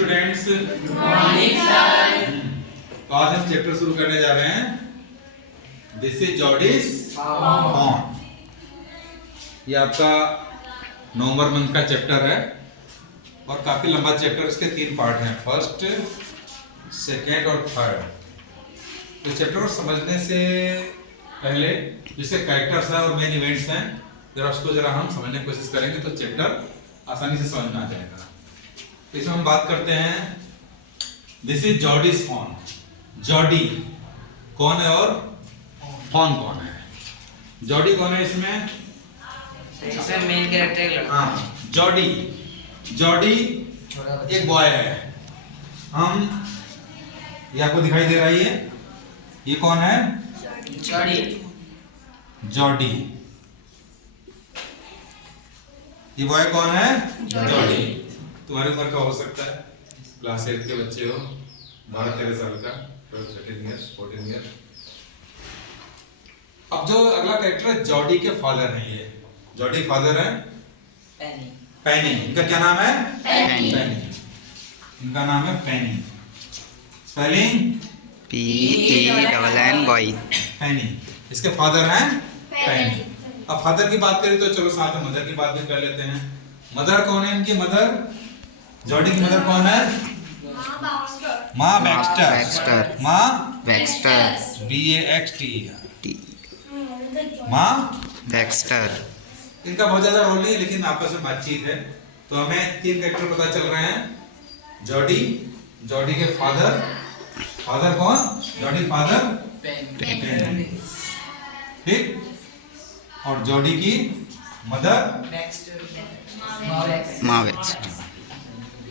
Students. Morning sir. तो आज हम चैप्टर शुरू करने जा रहे हैं दिस इज जॉर्डिस फॉन। ये आपका नवंबर मंथ का चैप्टर है और काफी लंबा चैप्टर। इसके 3 पार्ट हैं, फर्स्ट, सेकेंड और थर्ड। तो चैप्टर को समझने से पहले जिसके कैरेक्टर्स हैं और मेन इवेंट्स हैं, जरा उसको जरा हम समझने की कोशिश करेंगे तो चैप्टर आसानी से समझ में आ जाएगा। तो इसमें हम बात करते हैं दिस इज जॉर्डिस फॉन। जॉर्डी कौन है और फॉन कौन है? जॉर्डी कौन है इसमें? Main character. हाँ, जॉर्डी एक बॉय है। हम ये आपको दिखाई दे रहा है, ये कौन है? जॉर्डी। ये बॉय कौन है? जॉर्डी। तुम्हारी उम्र का हो सकता है, क्लास 8 के बच्चे हो, 12-13 साल का, 13 ईयर्स, 14 ईयर्स। अब जो अगला कैरेक्टर है, जॉर्डी के फादर हैं। ये जॉर्डी फादर है पेनी। इनका क्या नाम है? पेनी। इनका नाम है Penny. Spelling PENN boy. Penny. इसके फादर हैं पेनी। अब फादर की बात करें तो चलो साथ में मदर की बात भी कर लेते हैं। मदर कौन है इनकी? मदर, जॉर्डी की मदर कौन है? माँ बैक्स्टर। माँ बैक्स्टर। BAXT। माँ बैक्स्टर। इनका बहुत ज्यादा रोल नहीं है, लेकिन आपस में बातचीत है। तो हमें 3 कैरेक्टर पता चल रहे हैं। जॉर्डी के फादर कौन? जॉर्डी फादर पेनी। ठीक। और जॉर्डी की मदर माँ बैक्स्टर।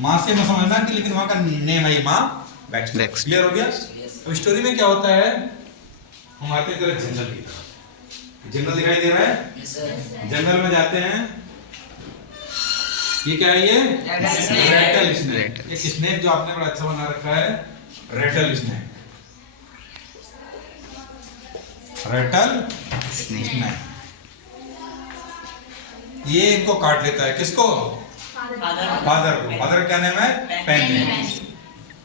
माँ से मैं समझना कि लेकिन वहाँ का नेम है माँ बैक्स्टर। क्लियर हो गया? अब स्टोरी में क्या होता है, हम आते हैं जरा जंगल की तरफ। जंगल दिखाई दे रहा है? जंगल में जाते हैं। ये क्या है? ये रेटल स्नेक। एक स्नेक जो आपने बड़ा अच्छा बना रखा है, रेटल स्नेक। ये इनको काट लेता है। किसको? फादर को। फादर क्या नाम है? पेनी।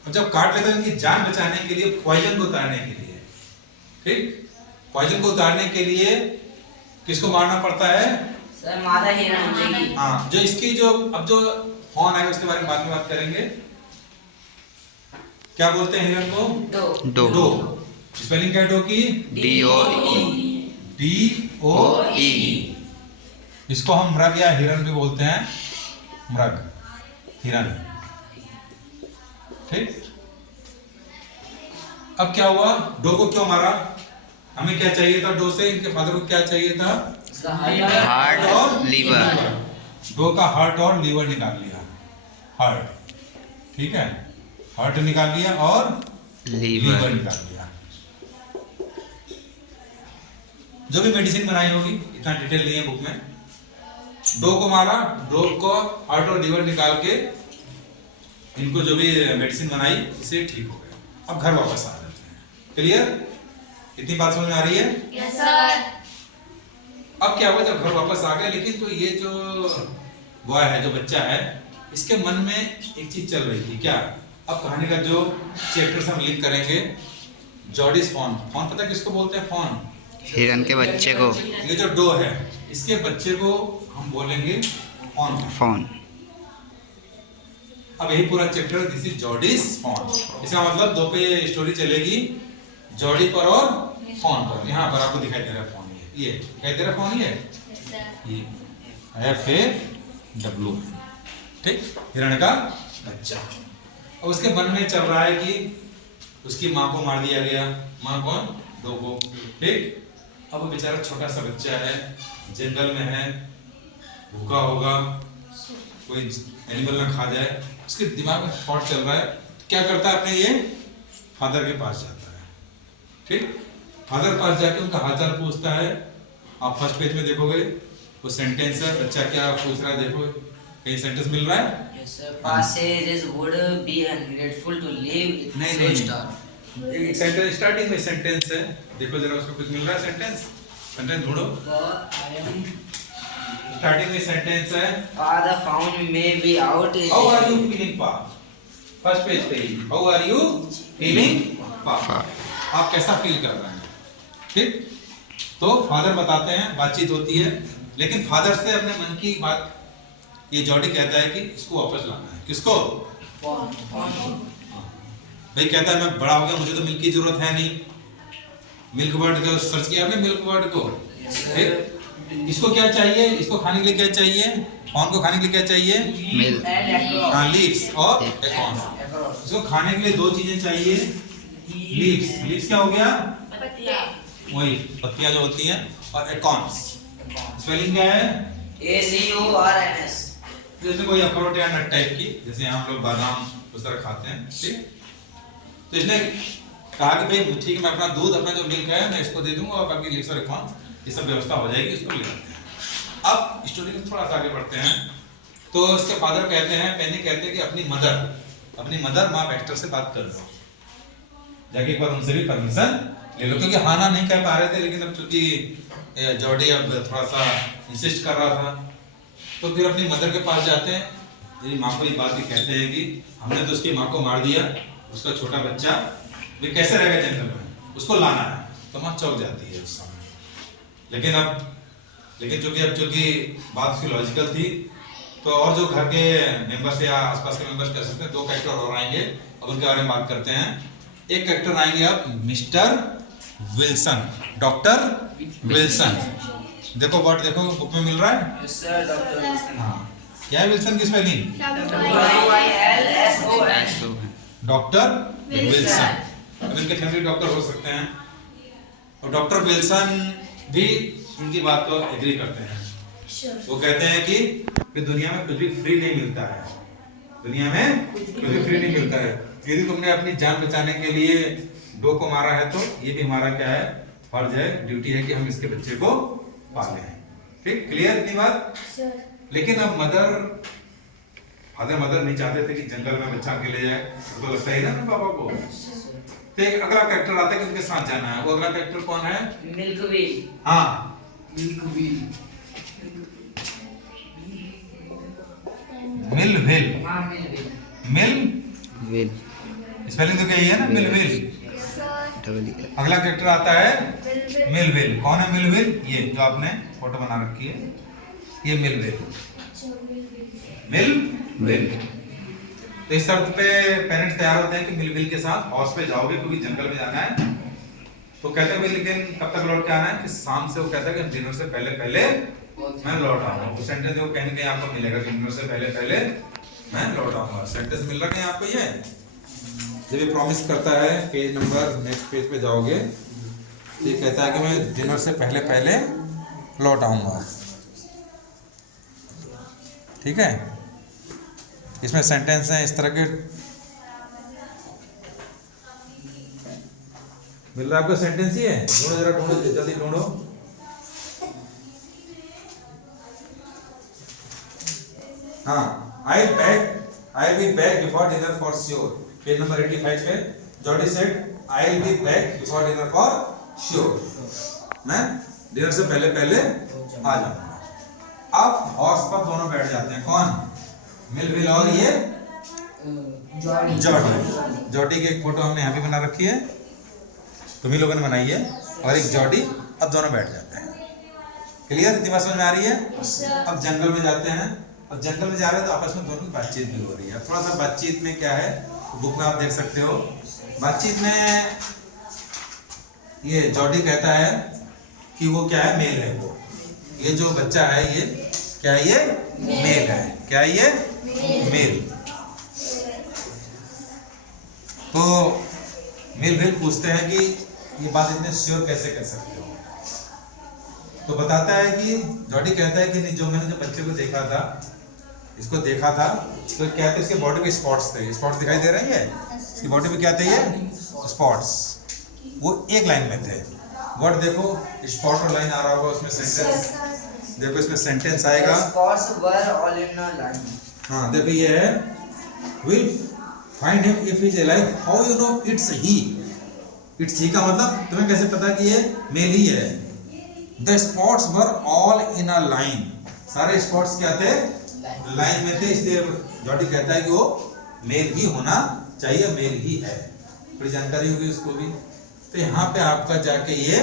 और जब काट लेता है इनकी जान बचाने के लिए, पॉइजन को उतारने के लिए, ठीक, पॉइजन को उतारने के लिए किसको मारना पड़ता है? सर मादा हिरण। हाँ, जो इसकी जो अब जो फॉन है उसके बारे में बाद में बात करेंगे। क्या बोलते हैं हिरण को? डो। स्पेलिंग क्या है डो की? DOE। इसको हम मृग या हिरण भी बोलते हैं। मृग, हिरण। ठीक। अब क्या हुआ? डो को क्यों मारा? हमें क्या चाहिए था डो से? इनके फादर को क्या चाहिए था? हार्ट और लीवर। डो का हार्ट और लीवर निकाल लिया। हार्ट, ठीक है, हार्ट निकाल लिया और लीवर निकाल लिया। जो भी मेडिसिन बनाई होगी, इतना डिटेल नहीं है बुक में। डो को मारा, डो को हार्ट और लीवर निकाल के इनको जो भी मेडिसिन बनाई, इससे ठीक हो गया। अब घर वापस आ जाते हैं। क्लियर? इतनी बात समझ में आ रही है? Yes sir. अब क्या हुआ, जब घर वापस आ गए, लेकिन तो ये जो बॉय है, जो बच्चा है, इसके मन में एक चीज चल रही थी। क्या? अब कहानी का जो चैप्टर हम लिंक करेंगे, जॉर्डिस फॉन। फॉन पता किसको बोलते हैं? फॉन, हिरन के बच्चे को। ये जो डो है, इसके बच्चे को हम बोलेंगे फॉन। अब यही पूरा चैप्टर दिस इज जॉर्डिस फॉन। इसका मतलब 2 पे स्टोरी चलेगी, जॉर्डी पर और फॉन पर। यहाँ पर आपको दिखाई दे रहा है फॉन। ये दिखाई दे रहा है फॉन। ये FAW, ठीक, हिरण का बच्चा। और उसके मन में चल रहा है कि उसकी माँ को मार दिया गया। माँ कौन? डो को, ठीक। अब वो बेचारा छोटा सा बच्चा है, जंगल में है, भूखा होगा, कोई एनिमल ना खा जाए। उसके दिमाग में थॉट चल रहा है। क्या करता है? अपने ये फादर के पास जाता है, ठीक। फादर पास जाके उनका हालचाल पूछता है। आप फर्स्ट पेज में देखोगे वो सेंटेंस है, बच्चा क्या पूछ रहा है, देखो कहीं सेंटेंस मिल रहा है? Yes sir. Passage is would be ungrateful to live with नहीं। star. एक सेंटेंस स्टार्टिंग में सेंटेंस है, देखो जरा उसको कुछ मिल रहा है? सेंटेंस ढूंढो। स्टार्टिंग में सेंटेंस है, Father found may be out. How are you feeling पा? फर्स्ट पेज पे ही, how are you feeling father, आप कैसा फील कर रहे हैं। ठीक, तो फादर बताते हैं, बातचीत होती है, लेकिन फादर से अपने मन की बात ये जॉडी कहता है कि इसको वापस लाना है। किसको? भाई कहता है मैं बड़ा हो गया, मुझे तो मिल्क की जरूरत है नहीं। मिल्क वर्ड को सर्च किया आपने, मिल्क वर्ड को। इसको क्या चाहिए? इसको खाने के लिए क्या चाहिए? कॉर्न को खाने के लिए क्या चाहिए? मिल्क। हाँ, लीव्स और एकॉर्न। इसको खाने के लिए दो चीजें चाहिए, लीव्स। लीव्स क्या हो गया? वही पत्तियां जो होती हैं, और एकॉर्न्स। स्पेलिंग क्या है? ACORNS। जैसे कोई अखरोट या नट टाइप की, जैसे हम लोग बादाम उस तरह खाते हैं। ठीक, तो इसने कहा कि भाई ठीक है, मैं अपना दूध, अपना जो मिल्क है मैं इसको दे दूंगा, और बाकी लीव्स और एकॉर्न्स ये सब व्यवस्था हो जाएगी, इसको ले आते हैं। अब स्टोरी में थोड़ा सा आगे बढ़ते हैं। तो इसके फादर कहते हैं, पेनी कहते हैं कि अपनी मदर माँ बैक्स्टर से बात कर लो, जाके एक बार उनसे भी परमिशन ले लो, क्योंकि हाँ ना नहीं कह पा रहे थे। लेकिन अब चूंकि जॉडी अब थोड़ा सा इंसिस्ट कर रहा था, तो फिर अपनी मदर के पास जाते हैं। मेरी माँ को ये बात भी कहते हैं कि हमने तो उसकी माँ को मार दिया, उसका छोटा बच्चा वे कैसे रहेगा जंगल में, उसको लाना है। तो माँ चौंक जाती है उस समय। लेकिन चूंकि बात उसकी लॉजिकल थी, तो और जो घर के मेंबर्स या आसपास के मेंबर्स कह सकते हैं, दो कैरेक्टर और आएंगे, अब उनके बारे में बात करते हैं। एक कैरेक्टर आएंगे अब मिस्टर विल्सन, डॉक्टर विल्सन। देखो वर्ड देखो, बुक में मिल रहा है। Yes sir, Dr. Wilson. हाँ, क्या है विल्सन की स्पेलिंग? WILSON. Doctor Wilson. अब इनके फैमिली डॉक्टर हो सकते हैं, और डॉक्टर विल्सन भी इनकी बात को एग्री करते हैं। वो कहते हैं कि दुनिया में कुछ भी फ्री नहीं मिलता है, दुनिया में कुछ भी फ्री नहीं मिलता है। यदि तुमने अपनी जान बचाने के लिए दो को मारा है, तो ये भी हमारा क्या है, फर्ज है, ड्यूटी है कि हम इसके बच्चे को पाले हैं। ठीक, क्लियर इतनी बात? लेकिन अब फादर मदर नहीं चाहते थे कि जंगल में बच्चा अकेले जाए, तो लगता है ना अपने पापा को। तो एक अगला कैरेक्टर आता है कि उनके साथ जाना है। वो अगला कैरेक्टर कौन है? मिल्कवील। हाँ, मिल्कवील। मिलविल। हाँ, मिल्कवील। मिल विल स्पेलिंग तो क्या ही है ना, मिलविल। Double E. अगला कैरेक्टर आता है मिलविल। कौन है मिलविल? ये जो आपने फोटो बना रखी है, ये मिलविल। मिलविल। तो इस शर्त पे पेरेंट्स तैयार होते हैं कि मिलविल के साथ हॉर्स पे जाओगे, क्योंकि जंगल में जाना है। तो कहते हैं लेकिन कब तक लौट के आना है? कि शाम से। वो कहता है कि डिनर से पहले मैं लौट आऊंगा। वो सेंटेंस जो कहीं ना कहीं आपको मिलेगा कि डिनर से पहले मैं लौट आऊंगा। सेंटेंस मिल रहा है आपको ये, जब ये प्रॉमिस करता है, पेज नंबर नेक्स्ट पेज पे जाओगे, ये कहता है कि मैं डिनर से पहले लौट आऊंगा। ठीक है, इसमें सेंटेंस हैं इस तरह के। मिल रहा है आपको सेंटेंस? ही है, ढूंढो जरा, ढूंढो जल्दी ढूंढो। हाँ, I'll be back before dinner for sure. Page number 85 पे Jordi said I'll be back before dinner for sure. मैं डिनर से पहले आ जाऊंगा। अब हॉर्स पर दोनों बैठ जाते हैं। कौन? मिलविल और ये जॉडी की एक फोटो हमने यहाँ भी बना रखी है, तुम्ही लोगों ने बनाई है, और एक जॉडी। अब दोनों बैठ जाते हैं। क्लियर? इतनी बात समझ में आ रही है? अब जंगल में जाते हैं, और जंगल में जा रहे हैं तो आपस में दोनों की बातचीत भी हो रही है। थोड़ा सा बातचीत में क्या है, बुक में आप देख सकते हो। बातचीत में ये जॉडी कहता है कि वो क्या है, मेल है। वो ये जो बच्चा है, ये क्या है, ये मेल है। क्या है ये? मेल। तो मिलविल पूछते हैं कि ये बात इतने श्योर कैसे कर सकते हो? तो बताता है कि जॉडी कहता है कि नहीं, जो मैंने जो बच्चे को देखा था, इसको देखा था, तो क्या थे, इसके बॉडी पे स्पॉट्स थे। स्पॉट्स दिखाई दे रही है? इसकी बॉडी पे क्या थे? ये स्पॉट्स। वो एक लाइन में थे। वर्ड देखो, स्पॉट और लाइन आ रहा होगा, उसमें सेंटेंस देखो, इसमें सेंटेंस आएगा। Spots were all in a line. हाँ, देखो ये है, will find him if he is alive. How you know it's he? It's he का मतलब तुम्हें कैसे पता कि ये मेल ही है? The spots were all in a line. सारे स्पॉट्स क्या थे? लाइन में थे। इसलिए जॉडी कहता है कि वो मेल ही होना चाहिए, मेल ही है, थोड़ी जानकारी होगी उसको भी। तो यहाँ पे आपका जाके ये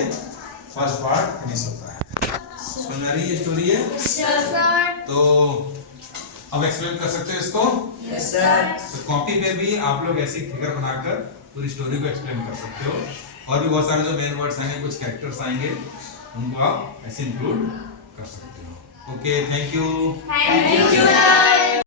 फर्स्ट पार्ट फिनिश होता है। समझ आ रही है स्टोरी है? तो अब एक्सप्लेन कर सकते हो इसको? Yes sir. तो कॉपी पे भी आप लोग ऐसी फिगर बनाकर पूरी स्टोरी को एक्सप्लेन कर सकते हो, और भी बहुत सारे जो मेन वर्ड्स आएंगे, कुछ कैरेक्टर्स आएंगे, उनको आप ऐसे इंक्लूड कर सकते हो। Okay, thank you. Thank you, sir.